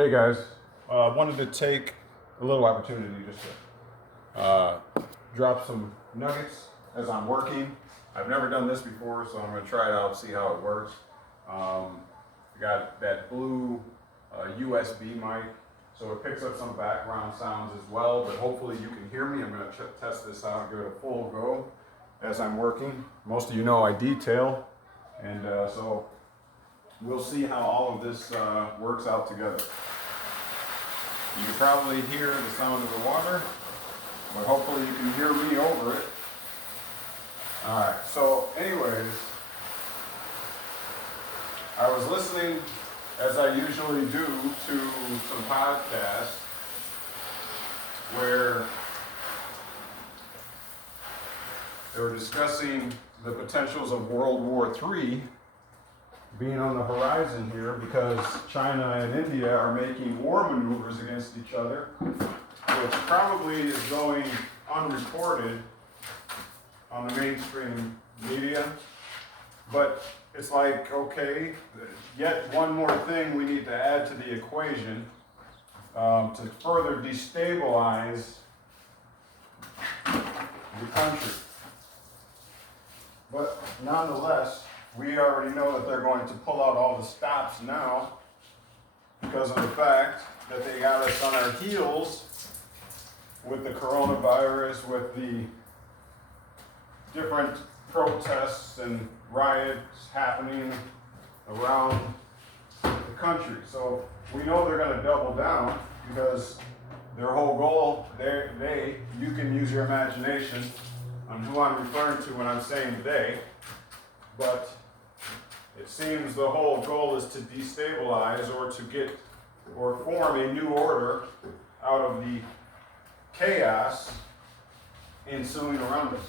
Hey guys, wanted to take a little opportunity just to drop some nuggets as I'm working. I've never done this before, so I'm going to try it out, see how it works. I got that blue USB mic, so it picks up some background sounds as well, but hopefully you can hear me. I'm going to test this out, give it a full go as I'm working. Most of you know I detail, and so we'll see how all of this works out together. You can probably hear the sound of the water, but hopefully you can hear me over it. Alright, so anyways, I was listening, as I usually do, to some podcasts where they were discussing the potentials of World War III being on the horizon here because China and India are making war maneuvers against each other, which probably is going unreported on the mainstream media. But it's like, okay, yet one more thing we need to add to the equation to further destabilize the country. But nonetheless, we already know that they're going to pull out all the stops now because of the fact that they got us on our heels with the coronavirus, with the different protests and riots happening around the country. So we know they're going to double down because their whole goal, you can use your imagination on who I'm referring to when I'm saying they, but it seems the whole goal is to destabilize or form a new order out of the chaos ensuing around us.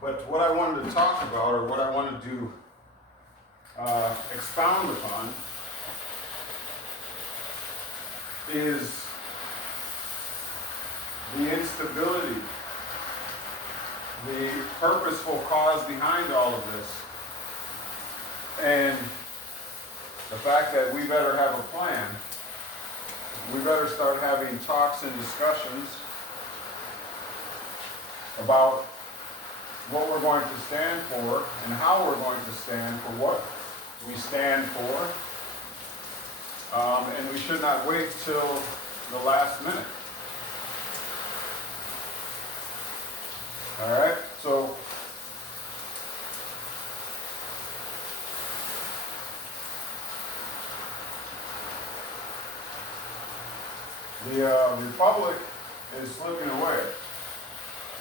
But what I wanted to talk about, or what I wanted to expound upon, is the instability, the purposeful cause behind all of this. And the fact that we better have a plan. We better start having talks and discussions about what we're going to stand for and how we're going to stand for what we stand for. And we should not wait till the last minute. All right, so the Republic is slipping away,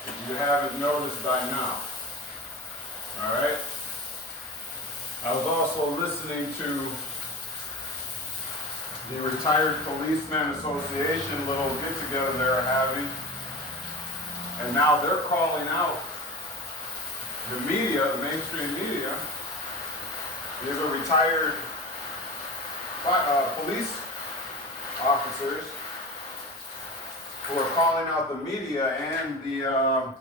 if you haven't noticed by now. All right? I was also listening to the Retired Policemen Association little get-together they're having, and now they're calling out the media, the mainstream media. These are retired police officers who are calling out the media and the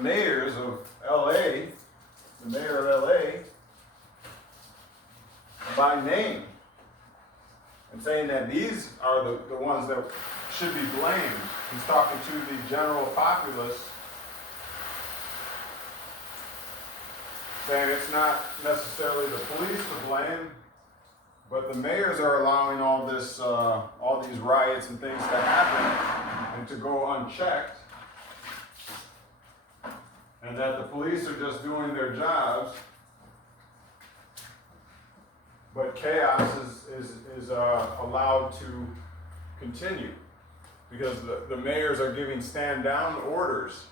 mayors of LA, the mayor of LA, by name, and saying that these are the ones that should be blamed. He's talking to the general populace, saying it's not necessarily the police to blame, but the mayors are allowing all these riots and things to happen and to go unchecked, and that the police are just doing their jobs, but chaos is allowed to continue because the mayors are giving stand-down orders.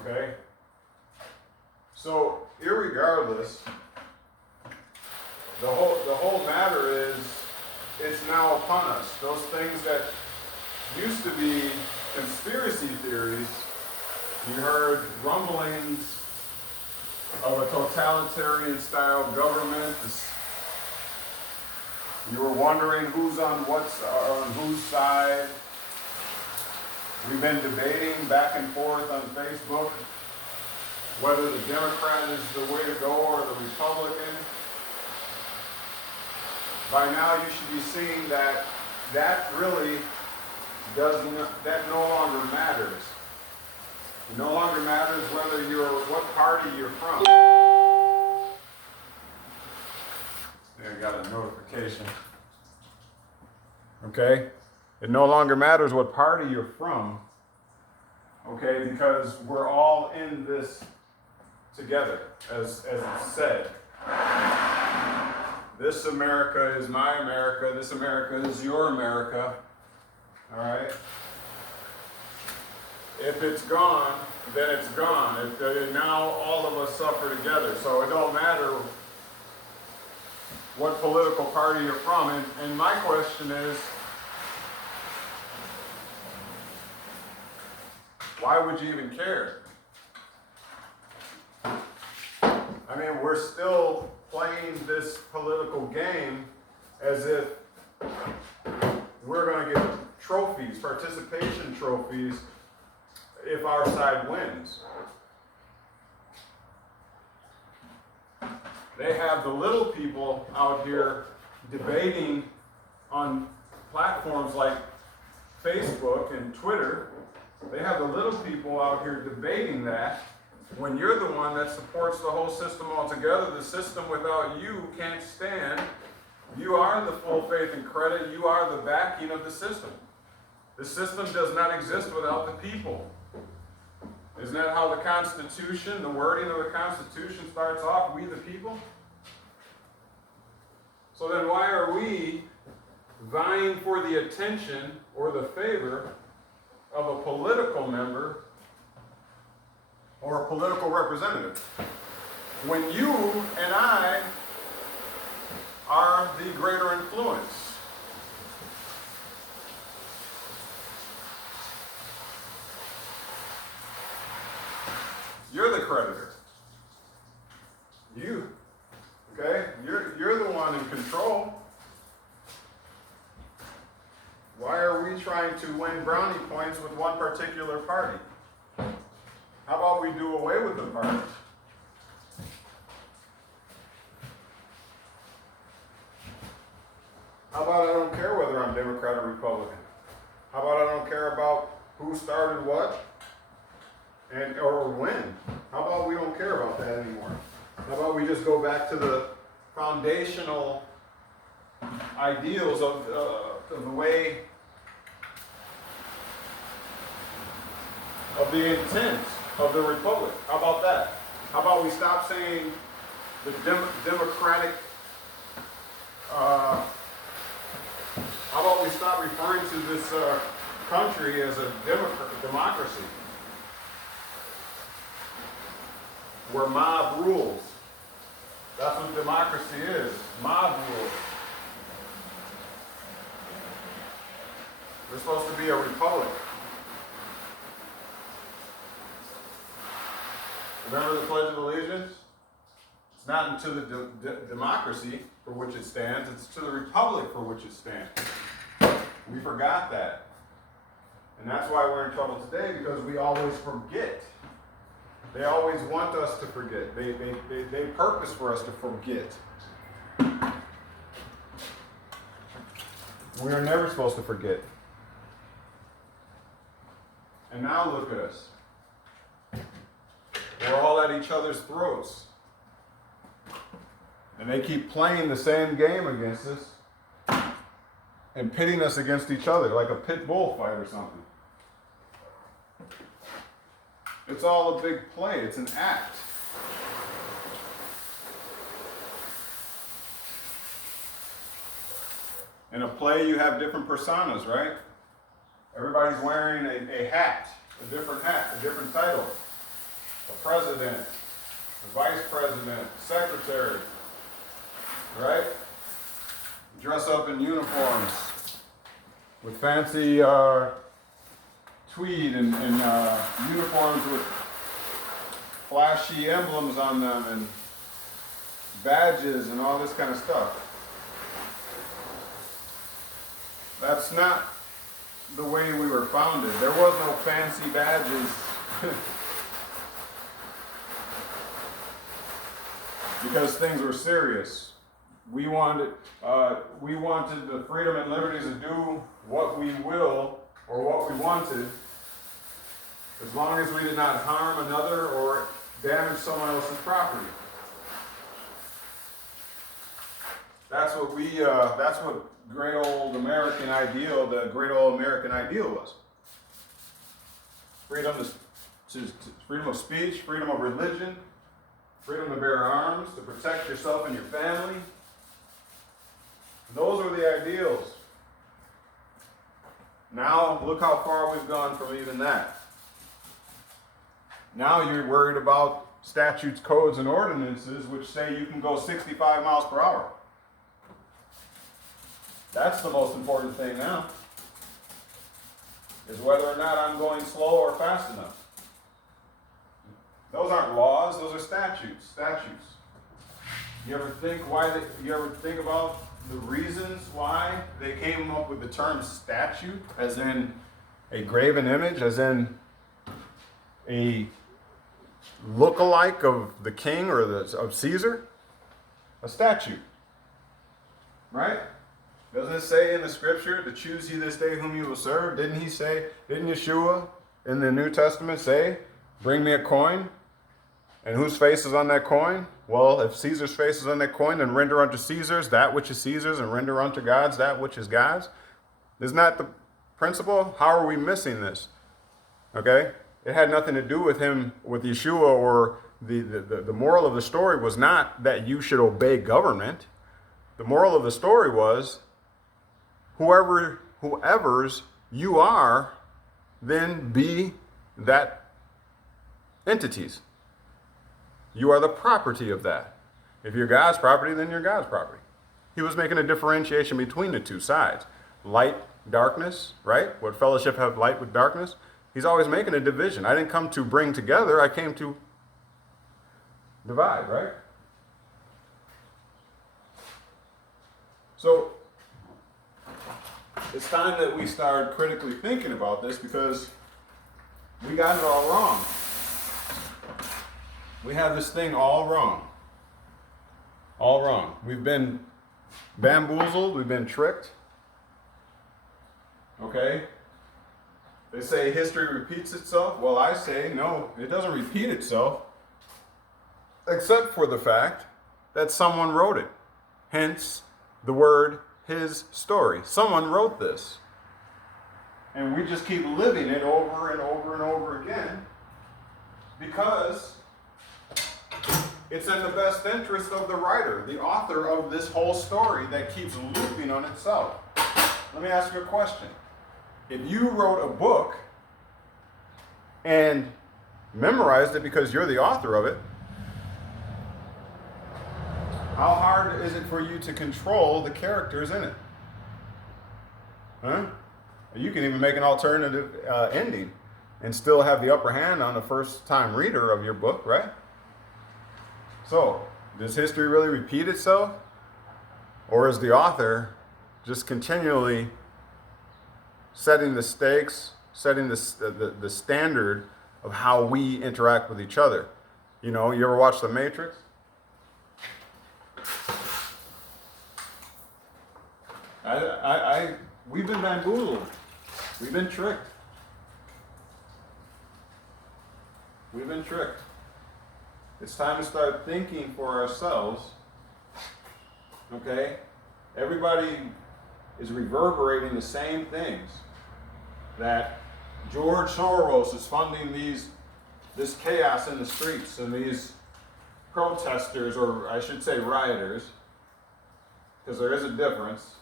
Okay? So, irregardless, the whole matter is, it's now upon us. Those things that used to be conspiracy theories, you heard rumblings of a totalitarian style government. You were wondering who's on whose side. We've been debating back and forth on Facebook whether the Democrat is the way to go or the Republican. by now you should be seeing that really that no longer matters. It no longer matters what party you're from. I got a notification. Okay? It no longer matters what party you're from. Okay? Because we're all in this together, as it's said. This America is my America. This America is your America. All right? If it's gone, then it's gone. Now all of us suffer together. So it don't matter what political party you're from. And my question is, why would you even care? I mean, we're still playing this political game as if we're going to get trophies, participation trophies, if our side wins. They have the little people out here debating on platforms like Facebook and Twitter. They have the little people out here debating that when you're the one that supports the whole system altogether. The system without you can't stand. You are the full faith and credit. You are the backing of the system. The system does not exist without the people. Isn't that how the Constitution, the wording of the Constitution starts off, we the people? So then why are we vying for the attention or the favor of a political member or a political representative when you and I are the greater influence? You're the creditor. You. Okay? You're the one in control. Why are we trying to win brownie points with one particular party? How about we do away with the party? How about I don't care whether I'm Democrat or Republican? How about I don't care about who started what? Or when? How about we don't care about that anymore? How about we just go back to the foundational ideals of the way, of the intent of the Republic? How about that? How about we stop saying the democratic, how about we stop referring to this country as a democracy? Where mob rules. That's what democracy is. Mob rules. We're supposed to be a republic. Remember the Pledge of Allegiance? It's not to the democracy for which it stands, it's to the republic for which it stands. We forgot that. And that's why we're in trouble today, because we always forget. They always want us to forget. They purpose for us to forget. We are never supposed to forget. And now look at us. We're all at each other's throats. And they keep playing the same game against us and pitting us against each other like a pit bull fight or something. It's all a big play. It's an act. In a play, you have different personas, right? Everybody's wearing a hat, a different title. A president, a vice president, secretary, right? Dress up in uniforms with fancy tweed and uniforms with flashy emblems on them and badges and all this kind of stuff. That's not the way we were founded. There was no fancy badges. Because things were serious. we wanted the freedom and liberties to do what we will or what we wanted, as long as we did not harm another or damage someone else's property. That's what great old American ideal, the great old American ideal was. Freedom freedom of speech, freedom of religion, freedom to bear arms, to protect yourself and your family. Those were the ideals. Now, look how far we've gone from even that. Now you're worried about statutes, codes, and ordinances which say you can go 65 miles per hour. That's the most important thing now, is whether or not I'm going slow or fast enough. Those aren't laws, those are statutes. You ever think about the reasons why they came up with the term statute, as in a graven image, as in a look-alike of the king or of Caesar? A statute, right? Doesn't it say in the scripture to choose ye this day whom you will serve? Didn't Yeshua in the New Testament say, bring me a coin? And whose face is on that coin? Well, if Caesar's face is on that coin, then render unto Caesar's that which is Caesar's, and render unto God's that which is God's. Isn't that the principle? How are we missing this? Okay? It had nothing to do with him, with Yeshua, or the moral of the story was not that you should obey government. The moral of the story was, whoever's you are, then be that entities. You are the property of that. If you're God's property, then you're God's property. He was making a differentiation between the two sides. Light, darkness, right? What fellowship have light with darkness? He's always making a division. I didn't come to bring together, I came to divide, right? So, it's time that we start critically thinking about this, because we got it all wrong. We have this thing all wrong. All wrong. We've been bamboozled. We've been tricked. Okay? They say history repeats itself. Well, I say no, it doesn't repeat itself, except for the fact that someone wrote it. Hence, the word his story. Someone wrote this. And we just keep living it over and over and over again, because it's in the best interest of the writer, the author of this whole story that keeps looping on itself. Let me ask you a question. If you wrote a book and memorized it because you're the author of it, how hard is it for you to control the characters in it? Huh? You can even make an alternative ending and still have the upper hand on the first-time reader of your book, right? So, does history really repeat itself? Or is the author just continually setting the stakes, setting the standard of how we interact with each other? You know, you ever watch The Matrix? We've been bamboozled. We've been tricked. We've been tricked. It's time to start thinking for ourselves. Okay? Everybody is reverberating the same things. That George Soros is funding this chaos in the streets, and these protesters, or I should say rioters, because there is a difference.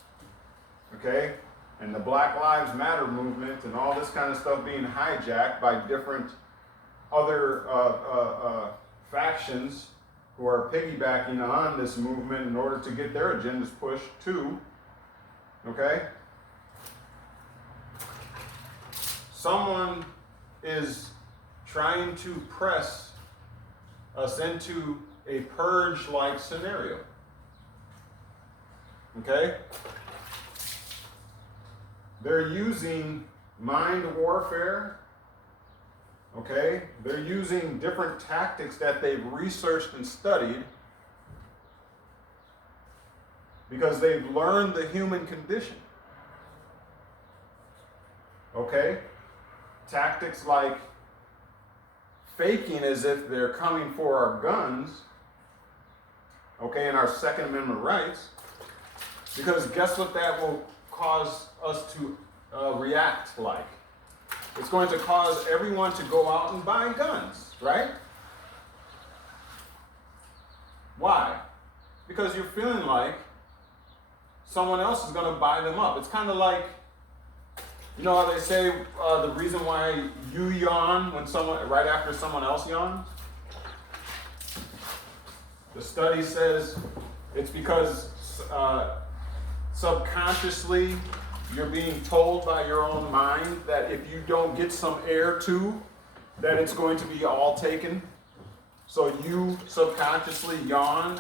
Okay? And the Black Lives Matter movement and all this kind of stuff being hijacked by different other factions who are piggybacking on this movement in order to get their agendas pushed too. Okay? Someone is trying to press us into a purge-like scenario. Okay? They're using mind warfare. Okay? They're using different tactics that they've researched and studied because they've learned the human condition. Okay? Tactics like faking as if they're coming for our guns, okay, and our Second Amendment rights, because guess what that will cause us to react like? It's going to cause everyone to go out and buy guns, right? Why? Because you're feeling like someone else is going to buy them up. It's kind of like, you know how they say the reason why you yawn when right after someone else yawns? The study says it's because subconsciously you're being told by your own mind that if you don't get some air too, that it's going to be all taken. So you subconsciously yawn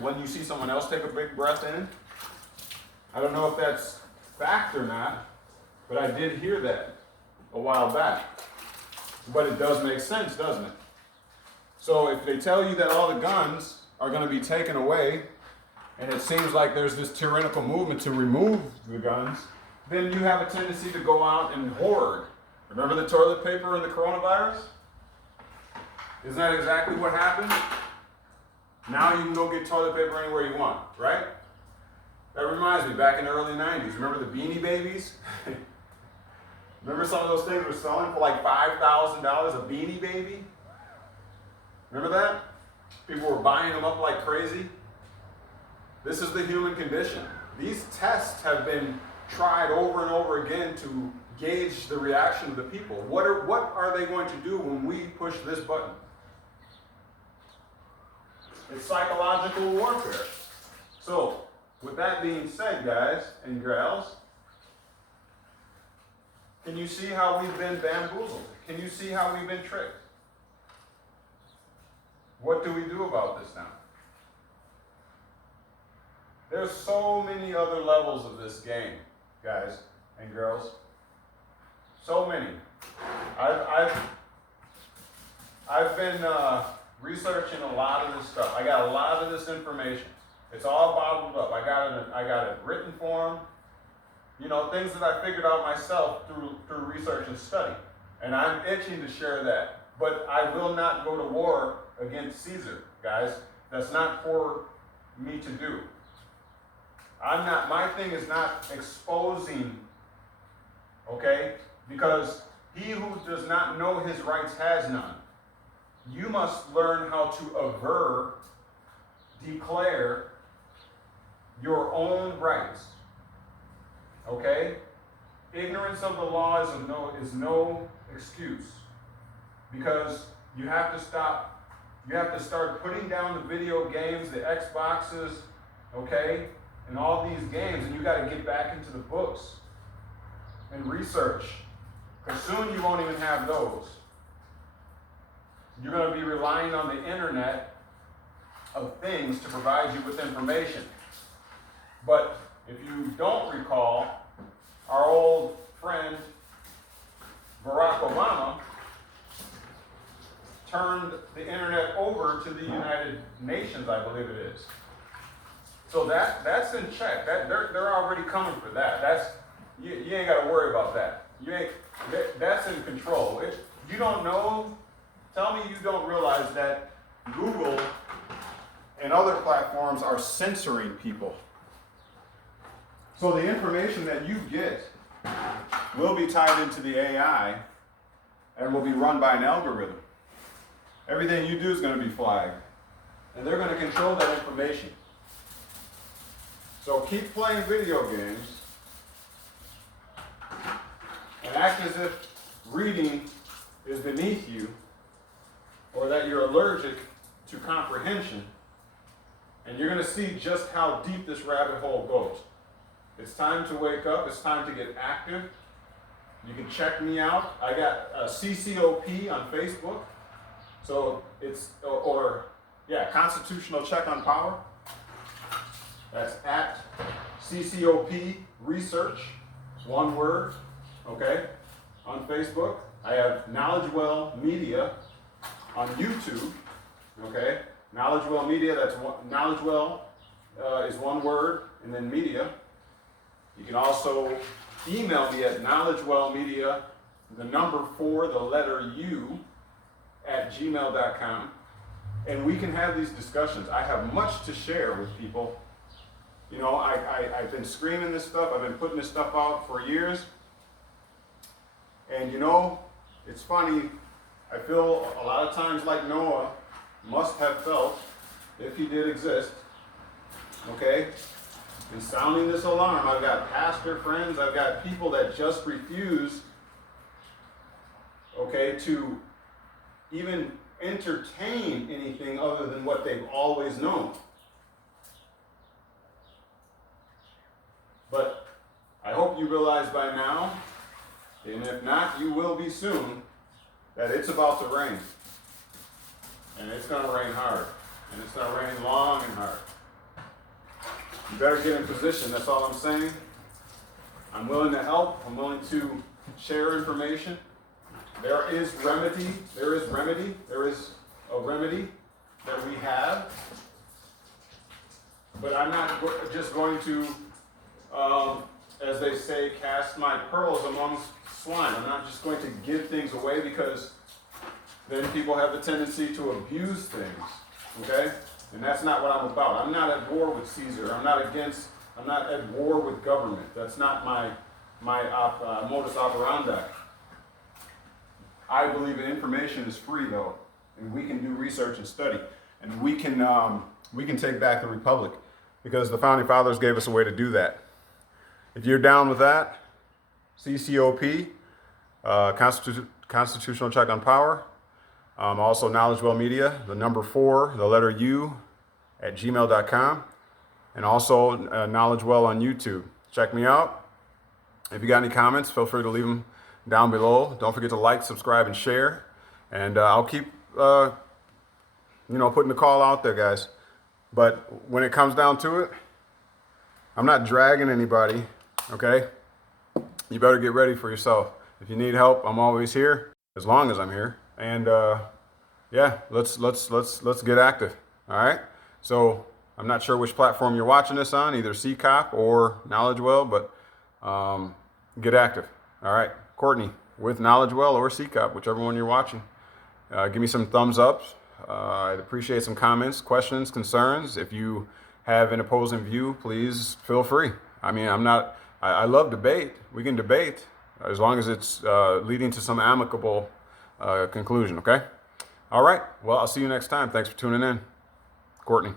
when you see someone else take a big breath in. I don't know if that's fact or not, but I did hear that a while back. But it does make sense, doesn't it? So if they tell you that all the guns are going to be taken away, and it seems like there's this tyrannical movement to remove the guns, then you have a tendency to go out and hoard. Remember the toilet paper and the coronavirus? Isn't that exactly what happened? Now you can go get toilet paper anywhere you want, right? That reminds me, back in the early 90s, remember the Beanie Babies? Remember some of those things were selling for like $5,000 a Beanie Baby? Remember that? People were buying them up like crazy. This is the human condition. These tests have been tried over and over again to gauge the reaction of the people. What are they going to do when we push this button? It's psychological warfare. So, with that being said, guys and gals, can you see how we've been bamboozled? Can you see how we've been tricked? What do we do about this now? There's so many other levels of this game, guys and girls. So many. I've been researching a lot of this stuff. I got a lot of this information. It's all bottled up. I got it written form. You know, things that I figured out myself through research and study. And I'm itching to share that. But I will not go to war against Caesar, guys. That's not for me to do. My thing is not exposing, okay? Because he who does not know his rights has none. You must learn how to declare your own rights. Okay? Ignorance of the law is no excuse. Because you have to start putting down the video games, the Xboxes, okay? And all these games, and you got to get back into the books and research. Because soon you won't even have those. You're going to be relying on the internet of things to provide you with information. But if you don't recall, our old friend Barack Obama turned the internet over to the United Nations, I believe it is. So that's in check. They're already coming for that. You ain't got to worry about that. That's in control. If you don't know, tell me you don't realize that Google and other platforms are censoring people. So the information that you get will be tied into the AI and will be run by an algorithm. Everything you do is going to be flagged. And they're going to control that information. So keep playing video games and act as if reading is beneath you or that you're allergic to comprehension. And you're going to see just how deep this rabbit hole goes. It's time to wake up. It's time to get active. You can check me out. I got CCOP on Facebook. So it's, Constitutional Check on Power. That's at CCOP Research, one word, okay, on Facebook. I have Knowledge Well Media on YouTube, okay. Knowledge Well Media, Knowledge Well is one word. and then media. You can also email me at knowledgewellmedia, the number 4, the letter U, at gmail.com. And we can have these discussions. I have much to share with people. You know, I've been screaming this stuff. I've been putting this stuff out for years. And you know, it's funny. I feel a lot of times like Noah must have felt, if he did exist, okay? And sounding this alarm, I've got pastor friends, I've got people that just refuse, okay, to even entertain anything other than what they've always known. But I hope you realize by now, and if not, you will be soon, that it's about to rain. And it's going to rain hard. And it's going to rain long and hard. You better get in position, that's all I'm saying. I'm willing to help. I'm willing to share information. There is remedy. There is a remedy that we have. But I'm not just going to, as they say, cast my pearls amongst swine. I'm not just going to give things away, because then people have the tendency to abuse things, okay? And that's not what I'm about. I'm not at war with Caesar. I'm not at war with government. That's not my modus operandi. I believe that information is free, though, and we can do research and study, and we can take back the republic, because the founding fathers gave us a way to do that. If you're down with that, CCOP, Constitutional Check on Power. Also Knowledgewell Media, the number 4, the letter U, at gmail.com. And also Knowledgewell on YouTube. Check me out. If you got any comments, feel free to leave them down below. Don't forget to like, subscribe, and share. And I'll keep, putting the call out there, guys. But when it comes down to it, I'm not dragging anybody, okay? You better get ready for yourself. If you need help, I'm always here, as long as I'm here. And yeah, let's get active. All right. So I'm not sure which platform you're watching this on, either CCOP or Knowledgewell, but get active. All right, Courtney with Knowledgewell or CCOP, whichever one you're watching. Give me some thumbs up. I'd appreciate some comments, questions, concerns. If you have an opposing view, please feel free. I mean, I love debate. We can debate as long as it's leading to some amicable conclusion, okay? All right. Well, I'll see you next time. Thanks for tuning in. Courtney.